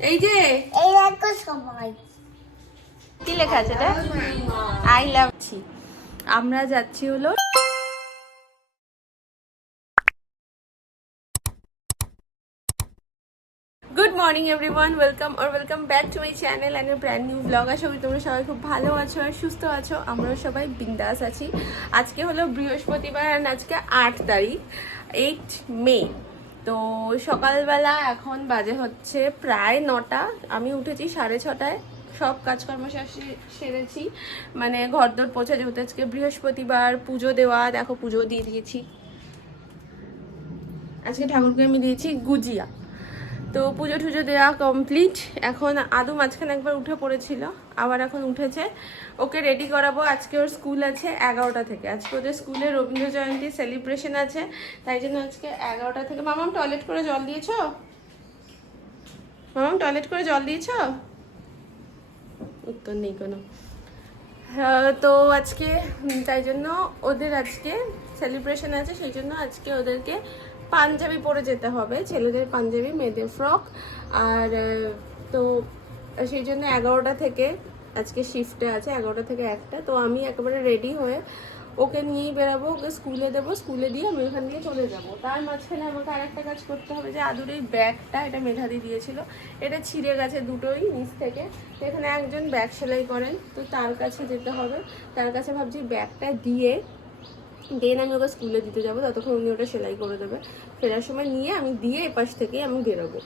এই যে এই দেখো সবাই। কি লেখা আছে এটা? আই লাভ আমরা যাচ্ছি হলো good morning everyone welcome R welcome back to my channel and brand new blog আশা করি তোমরা সবাই খুব ভালো আছো আর সুস্থ আছো। আমরাও সবাই বিন্দাস আছি। আজকে হলো বৃহস্পতিবার আর আজকে আট তারিখ এইট মে তো সকালবেলা এখন বাজে হচ্ছে প্রায় নটা। আমি উঠেছি সাড়ে ছটায়। সব কাজকর্ম সেরেছি। মানে ঘরদোর পৌঁছা, যেহেতু আজকে বৃহস্পতিবার, পুজো দেওয়া, দেখো পুজো দিয়ে দিয়েছি। আজকে ঠাকুরকে আমি দিয়েছি গুজিয়া। তো পুজো টুজো দেওয়া কমপ্লিট এখন আদু মাঝখানে একবার উঠে পড়েছিল আবার এখন উঠেছে। ওকে রেডি করাবো আজকে ওর স্কুল আছে এগারোটা থেকে। আজকে ওদের স্কুলে রবীন্দ্র জয়ন্তী সেলিব্রেশন আছে তাই জন্য আজকে এগারোটা থেকে। মামাম টয়লেট করে জল দিয়েছ? মামাম টয়লেট করে জল দিয়েছ? উত্তর নেই কোনো। হ্যাঁ, তো আজকে তাই জন্য ওদের আজকে সেলিব্রেশন আছে সেই জন্য আজকে ওদেরকে পাঞ্জাবি পরে যেতে হবে, ছেলেদের পাঞ্জাবি, মেয়েদের ফ্রক আর তো সেই জন্য এগারোটা থেকে, আজকে শিফটে আছে, এগারোটা থেকে একটা, তো আমি একেবারে রেডি হয়ে ওকে নিয়েই বেরাবো, ওকে স্কুলে দেবো স্কুলে দিয়ে আমি ওখান দিয়ে চলে যাব। তার মাঝখানে আমাকে আরেকটা কাজ করতে হবে, যে আদুর এই ব্যাগটা, এটা মেধাদি দিয়েছিল, এটা ছিঁড়ে গেছে দুটোই নিচ থেকে, তো এখানে একজন ব্যাগ সেলাই করেন, তো তার কাছে যেতে হবে, তার কাছে ভাবছি ব্যাগটা দিয়ে দেন আমি ওকে স্কুলে দিতে যাব, ততক্ষণ উনি ওটা সেলাই করে দেবে। ফেরার সময় নিয়ে আমি দিয়ে এপাশ থেকে আমি বেরোবো।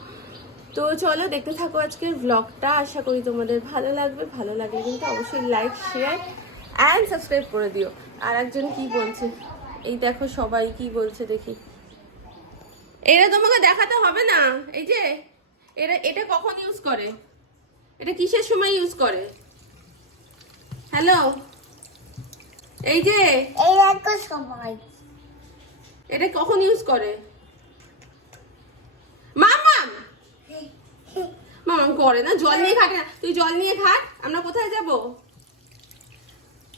তো চলো, দেখতে থাকো আজকের ব্লগটা আশা করি তোমাদের ভালো লাগবে। ভালো লাগলে কিন্তু অবশ্যই লাইক শেয়ার অ্যান্ড সাবস্ক্রাইব করে দিও। আর একজন কি বলছে? এই দেখো সবাই কি বলছে দেখি। এটা তোমাকে দেখাতে হবে না। এই যে এটা এটা কখন ইউজ করে? এটা কিসের সময় ইউজ করে? হ্যালো এই যে। এই দেখো সবাই। এটা কখন ইউজ করে? মামাম মামাম করে না জল নিয়ে খাটে না। তুই জল নিয়ে খাট আমরা কোথায় যাব?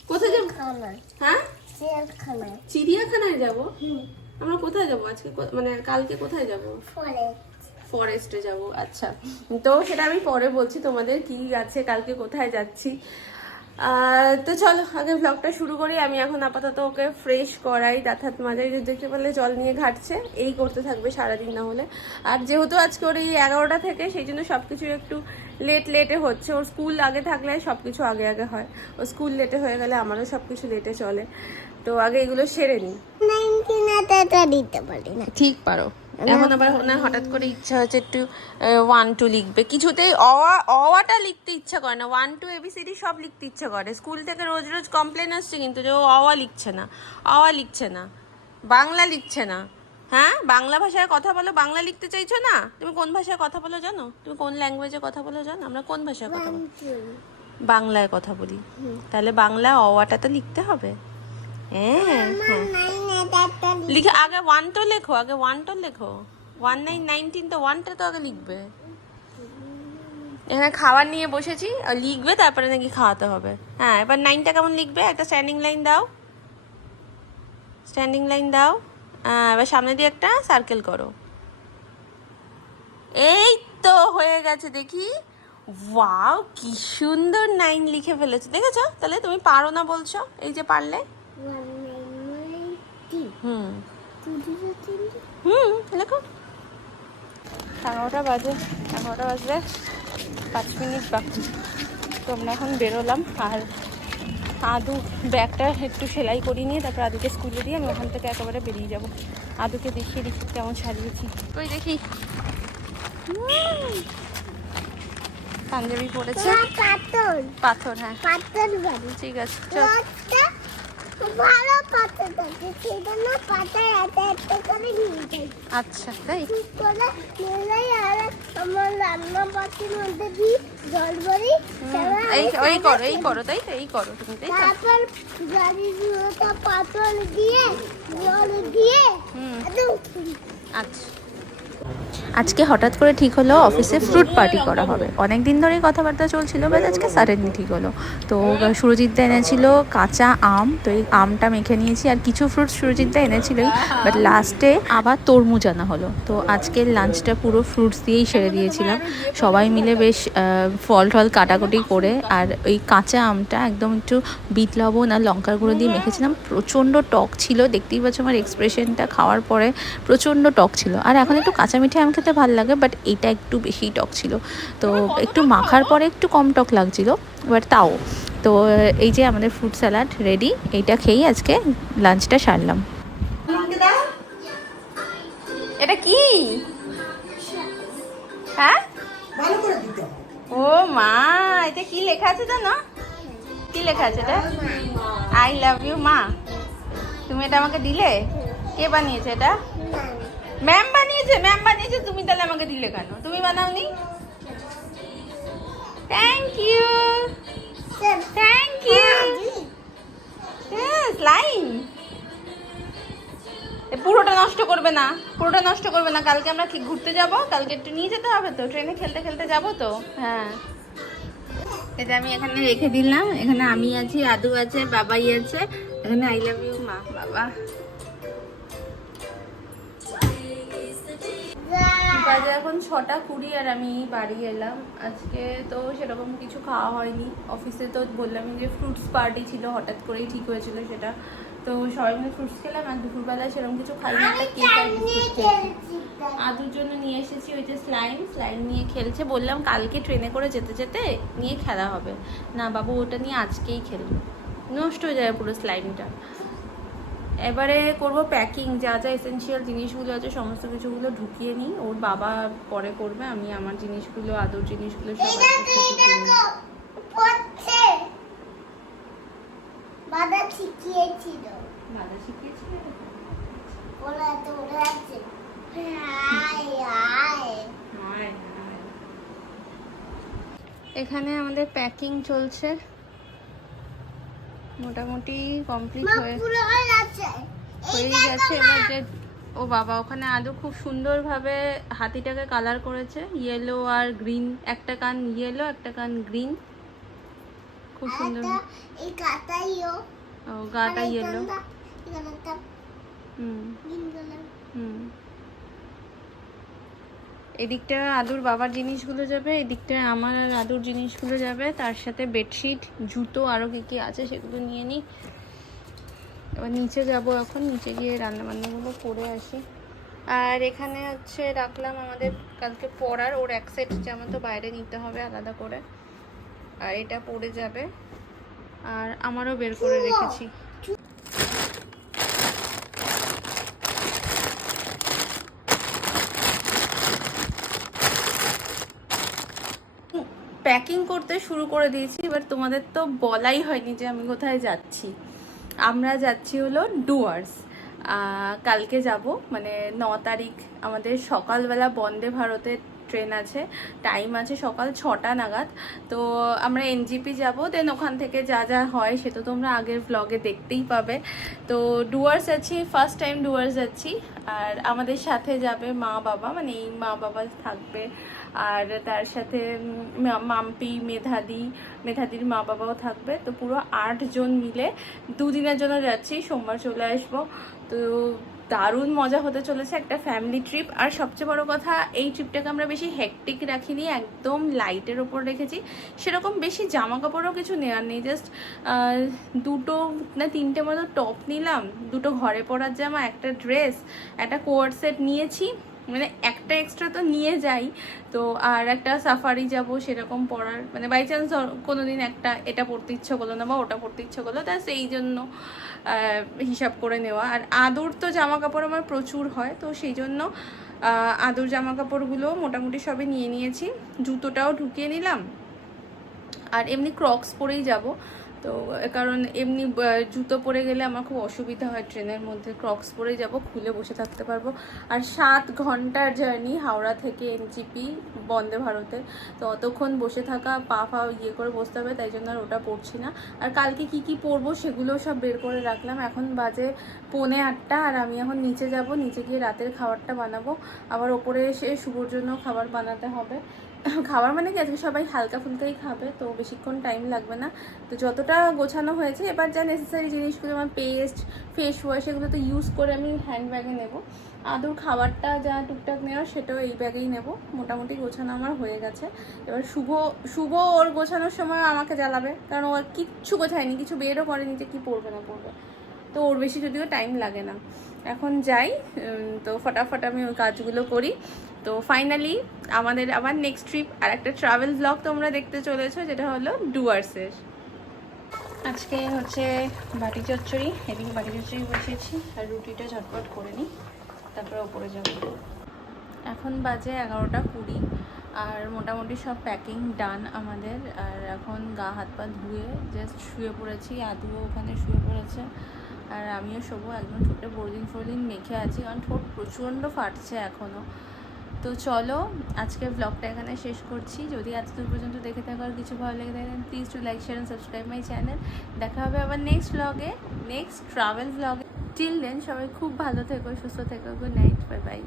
কোথায় যাব? হ্যাঁ? চিড়িয়াখানায় যাব? আমরা কোথায় যাব আজকে? মানে কালকে কোথায় যাব? ফরেস্টে যাব আচ্ছা। তো সেটা আমি পরে বলছি তোমাদের কি আছে কালকে কোথায় যাচ্ছি। তো চলো আগে ব্লগটা শুরু করি। আমি এখন আপাতত ওকে ফ্রেশ করাই। দাঁত মাজাই যদি দেখতে পারলে জল নিয়ে ঘাটছে। এই করতে থাকবে সারাদিন না হলে। আর যেহেতু আজকে ওর এই এগারোটা থেকে সেই জন্য সব কিছু একটু লেট লেটে হচ্ছে। ওর স্কুল আগে থাকলে সব কিছু আগে আগে হয়। ও স্কুল লেটে হয়ে গেলে আমারও সব কিছু লেটে চলে। তো আগে এগুলো সেরে নিই। ঠিক পারো। এখন আবার না হঠাৎ করে ইচ্ছা হচ্ছে একটু ওয়ান টু লিখবে। কিছুতেই অওয়া অওয়াটা লিখতে ইচ্ছা করে না। ওয়ান টু এবিসিডি সব লিখতে ইচ্ছা করে। স্কুল থেকে রোজ রোজ কমপ্লেন আসছে কিন্তু যে ও অওয়া লিখছে না। অওয়া লিখছে না। বাংলা লিখছে না। হ্যাঁ? বাংলা ভাষায় কথা বলো বাংলা লিখতে চাইছো না? তুমি কোন ভাষায় কথা বলো জানো? তুমি কোন ল্যাঙ্গুয়েজে কথা বলো জানো? আমরা কোন ভাষায় কথা বলি? বাংলায় কথা বলি। তাহলে বাংলা অওয়াটা তো লিখতে হবে। লিখে, আগে ওয়ান তো লেখো, আগে ওয়ান তো লেখো। ওয়ান নাইন নাইনটিন তো ওয়ানটা তো আগে লিখবে। এখানে খাবার নিয়ে বসেছি, আর লিখবে, তারপরে নাকি খাওয়াতে হবে। হ্যাঁ এবার নাইনটা কেমন লিখবে? একটা স্ট্যান্ডিং লাইন দাও। স্ট্যান্ডিং লাইন দাও। এবার সামনে দিয়ে একটা সার্কেল করো। এই তো হয়ে গেছে, দেখি। ওয়াও কি সুন্দর নাইন লিখে ফেলেছো, দেখেছ? তাহলে তুমি পারো না বলছো, এই যে পারলে। হুম। হুম লেখো এগারোটা বাজে এগারোটা বাজলে পাঁচ মিনিট বাকি। তো আমরা এখন বেরোলাম আর আদু ব্যাগটা একটু সেলাই করিয়ে নিয়ে তারপর আদুকে স্কুলে দিয়ে আমি ওখান থেকে একেবারে বেরিয়ে যাব। আদুকে দেখিয়ে দেখি কেমন সাজিয়েছি। ওই দেখি। পাঞ্জাবি পরেছে। পাথর। পাথর হ্যাঁ। পাথর ঠিক আছে ভালো পাথর আছে সেটা না পাথর এত এত করে নিয়ে যাই আচ্ছা তাই? করে? আর আমার রান্না পাতির মধ্যে দিই জল ভরি এই ওই করো এই করো তাই তো? এই করো তুমি তাই পাথর দিয়ে জল দিয়ে হুম। আচ্ছা। আজকে হঠাৎ করে ঠিক হলো অফিসে ফ্রুট পার্টি করা হবে। অনেক দিন ধরেই কথাবার্তা চলছিল বাট আজকে সাডেনলি ঠিক হলো। তো সুরজিৎদা এনেছিল কাঁচা আম, তো এই আমটা মেখে নিয়েছি, আর কিছু ফ্রুট সুরজিৎদা এনেছিলই বাট লাস্টে আবার তরমুজ আনা হলো। তো আজকের লাঞ্চটা পুরো ফ্রুটস দিয়েই সেরে দিয়েছিলাম। সবাই মিলে বেশ ফল টল কাটাকুটি করে, আর ওই কাঁচা আমটা একদম একটু বিট লবণ আর লঙ্কার গুঁড়ো দিয়ে মেখেছিলাম। প্রচণ্ড টক ছিল, দেখতেই পাচ্ছ আমার এক্সপ্রেশনটা খাওয়ার পরে প্রচণ্ড টক ছিল। আর এখন একটু কাঁচা মিঠে আম খেতে ভালো লাগে বাট এটা একটু বেশি টক ছিল। তো একটু মাখার পরে একটু কম টক লাগছিল বাট তাও। তো এই যে আমাদের ফ্রুট স্যালাড রেডি এইটা খেয়েই আজকে লাঞ্চটা সারলাম। এটা কি? হ্যাঁ? ও মা এটা কি লেখা আছে জানো? কি লেখা আছে এটা? আই লাভ ইউ মা। তুমি এটা আমাকে দিলে? কে বানিয়েছে এটা? ম্যাম বানিয়েছে ম্যাম বানিয়েছে, তুমি তাহলে আমাকে দিলে কেন? তুমি বানাওনি? Thank you thank you slime পুরোটা নষ্ট করবে না, পুরোটা নষ্ট করবে না। কালকে আমরা কি ঘুরতে যাব, কালকে একটু নিয়ে যেতে হবে তো, ট্রেনে খেলতে খেলতে যাব তো। হ্যাঁ। এটা আমি এখানে রেখে দিলাম, এখানে আমি আছি, আদু আছে, বাবাই আছে, এখানে আই লাভ ইউ মা, বাবা। বাজে এখন ছটা কুড়ি আর আমি বাড়ি এলাম। আজকে তো সেরকম কিছু খাওয়া হয়নি। অফিসে তো বললাম যে ফ্রুটস পার্টি ছিল হঠাৎ করেই ঠিক হয়েছিল সেটা। তো সবাই মিলে ফ্রুটস খেলাম আর দুপুরবেলায় সেরকম কিছু খাইনি। একটা কেক আর আদুর জন্য নিয়ে এসেছি ওই যে স্লাইম স্লাইম নিয়ে খেলছে। বললাম কালকে ট্রেনে করে যেতে যেতে নিয়ে খেলা হবে। না বাবু ওটা নিয়ে আজকেই খেলবে। নষ্ট হয়ে যায় পুরো স্লাইমটা এবারে করব প্যাকিং যা যা এসেনশিয়াল জিনিসগুলো আছে সমস্ত কিছুগুলো ঢুকিয়ে নিই। ওর বাবা পরে করবে আমি আমার জিনিসগুলো আদর জিনিসগুলো সব। বাবা শিখিয়েছিল। দাদা শিখিয়েছিল? ওরা তো ওরা আছে হাই হাই। এখানে আমাদের প্যাকিং চলছে। মোটামুটি কমপ্লিট হয়ে হয়ে গেছে। এবার যে ও বাবা ওখানে আদৌ খুব সুন্দরভাবে হাতিটাকে কালার করেছে। ইয়েলো আর গ্রিন একটা কান ইয়েলো একটা কান গ্রিন খুব সুন্দর। এই কাটাইও ও গাটা ইয়েলো হুম। হুম। এদিকটা আদুর বাবার জিনিসগুলো যাবে, এদিকটা আমার আর আদুর জিনিসগুলো যাবে। তার সাথে বেডশিট, জুতো আরও কী কী আছে সেগুলো নিয়ে নিই এবার নিচে যাব এখন, নিচে গিয়ে রান্নাবান্নাগুলো করে আসি। আর এখানে হচ্ছে রাখলাম আমাদের কালকে পরার ওর এক সেট জামা তো বাইরে নিতে হবে আলাদা করে। আর এটা পরে যাবে। আর আমারও বের করে রেখেছি। প্যাকিং করতে শুরু করে দিয়েছি এবার তোমাদের তো বলাই হয়নি যে আমি কোথায় যাচ্ছি। আমরা যাচ্ছি হলো ডুয়ার্স কালকে যাব মানে ন তারিখ, আমাদের সকালবেলা বন্দে ভারতের ট্রেন আছে টাইম আছে সকাল ছটা নাগাদ। তো আমরা এনজিপি যাব দেন ওখান থেকে যা যা হয় সে তো তোমরা আগের ব্লগে দেখতেই পাবে। তো ডুয়ার্স আছি ফার্স্ট টাইম ডুয়ার্স যাচ্ছি, আর আমাদের সাথে যাবে মা বাবা মানে এই মা বাবা থাকবে আর তার সাথে মাম্পি, মেধাদি, মেধাদির মা বাবাও থাকবে। তো পুরো আটজন মিলে দুদিনের জন্য যাচ্ছি, সোমবার চলে আসব। তো দারুণ মজা হতে চলেছে একটা ফ্যামিলি ট্রিপ আর সবচেয়ে বড় কথা, এই ট্রিপটাকে আমরা বেশি হেকটিক রাখিনি, একদম লাইটের ওপর রেখেছি। সেরকম বেশি জামা কাপড়ও কিছু নেওয়ার নেই জাস্ট দুটো না তিনটে মতো টপ নিলাম, দুটো ঘরে পরার জামা, একটা ড্রেস একটা কোয়ার সেট নিয়েছি। মানে একটা এক্সট্রা তো নিয়ে যাই। তো আর একটা সাফারি যাব সেরকম পরার মানে বাই চান্স কোনো দিন একটা এটা পড়তে ইচ্ছে করল না বা ওটা পড়তে ইচ্ছে করল, তা সেই জন্য হিসাব করে নেওয়া। আর আদর তো জামা কাপড় আমার প্রচুর হয়, তো সেই জন্য আদর জামা কাপড়গুলো মোটামুটি সবই নিয়ে নিয়েছি। জুতোটাও ঢুকিয়ে নিলাম। আর এমনি ক্রক্স পরেই যাব। তো কারণ এমনি জুতো পরে গেলে আমার খুব অসুবিধা হয় ট্রেনের মধ্যে। ক্রক্স পরে যাব, খুলে বসে থাকতে পারব। আর সাত ঘণ্টার জার্নি হাওড়া থেকে এনজিপি বন্দে ভারতে তো অতক্ষণ বসে থাকা, পা ফা ইয়ে করে বসতে হবে, তাই জন্য আর ওটা পড়ছি না। আর কালকে কি কি পরবো সেগুলো সব বের করে রাখলাম। এখন বাজে পৌনে আটটা আর আমি এখন নিচে যাব, নিচে গিয়ে রাতের খাবারটা বানাবো। আবার ওপরে এসে শুভর জন্য খাবার বানাতে হবে। খাবার মানে কি? আজকে সবাই হালকা ফুলকাই খাবে, তো বেশিক্ষণ টাইম লাগবে না। তো যতটা গোছানো হয়েছে, এবার যা নেসেসারি জিনিসগুলো আমার পেস্ট ফেস ওয়াশ এগুলো তো ইউজ করে আমি হ্যান্ড ব্যাগে নেব। আদুর খাবারটা যা টুকটাক নেওয়ার, সেটাও এই ব্যাগেই নেব। মোটামুটি গোছানো আমার হয়ে গেছে। এবার শুভ শুভ ওর গোছানোর সময় আমাকে জ্বালাবে, কারণ ও কিচ্ছু গোছায়নি, কিছু বেরও করেনি যে কী পড়বে না পড়বে তো ওর বেশি যদিও টাইম লাগে না। এখন যাই তো ফটাফট আমি ওই কাজগুলো করি। তো ফাইনালি আমাদের আবার নেক্সট ট্রিপ আর একটা ট্রাভেল ব্লগ তোমরা দেখতে চলেছো, যেটা হলো ডুয়ার্সের। আজকে হচ্ছে বাটি চচ্চড়ি, এদিকে বাটি চচ্চড়ি বসিয়েছি আর রুটিটা ঝটপট করে নিই, তারপরে ওপরে যাব। এখন বাজে এগারোটা কুড়ি আর মোটামুটি সব প্যাকিং ডান আমাদের। আর এখন গা হাত পা ধুয়ে জাস্ট শুয়ে পড়েছি, আদুও ওখানে শুয়ে পড়েছে। আর আমিও শোবো, একদম ঠোঁটে বোরদিন ফোরদিন মেখে আছি, কারণ ঠোঁট প্রচণ্ড ফাটছে এখনও তো চলো, আজকের ব্লগটা এখানে শেষ করছি। যদি এতদূর পর্যন্ত দেখে থাকো আর কিছু ভালো লেগে থাকে please to like share and subscribe my channel দেখা হবে আবার নেক্সট ব্লগে নেক্সট ট্রাভেল ব্লগে টিল দেন সবাই খুব ভালো থেকো, সুস্থ থেকো গুড নাইট বাই বাই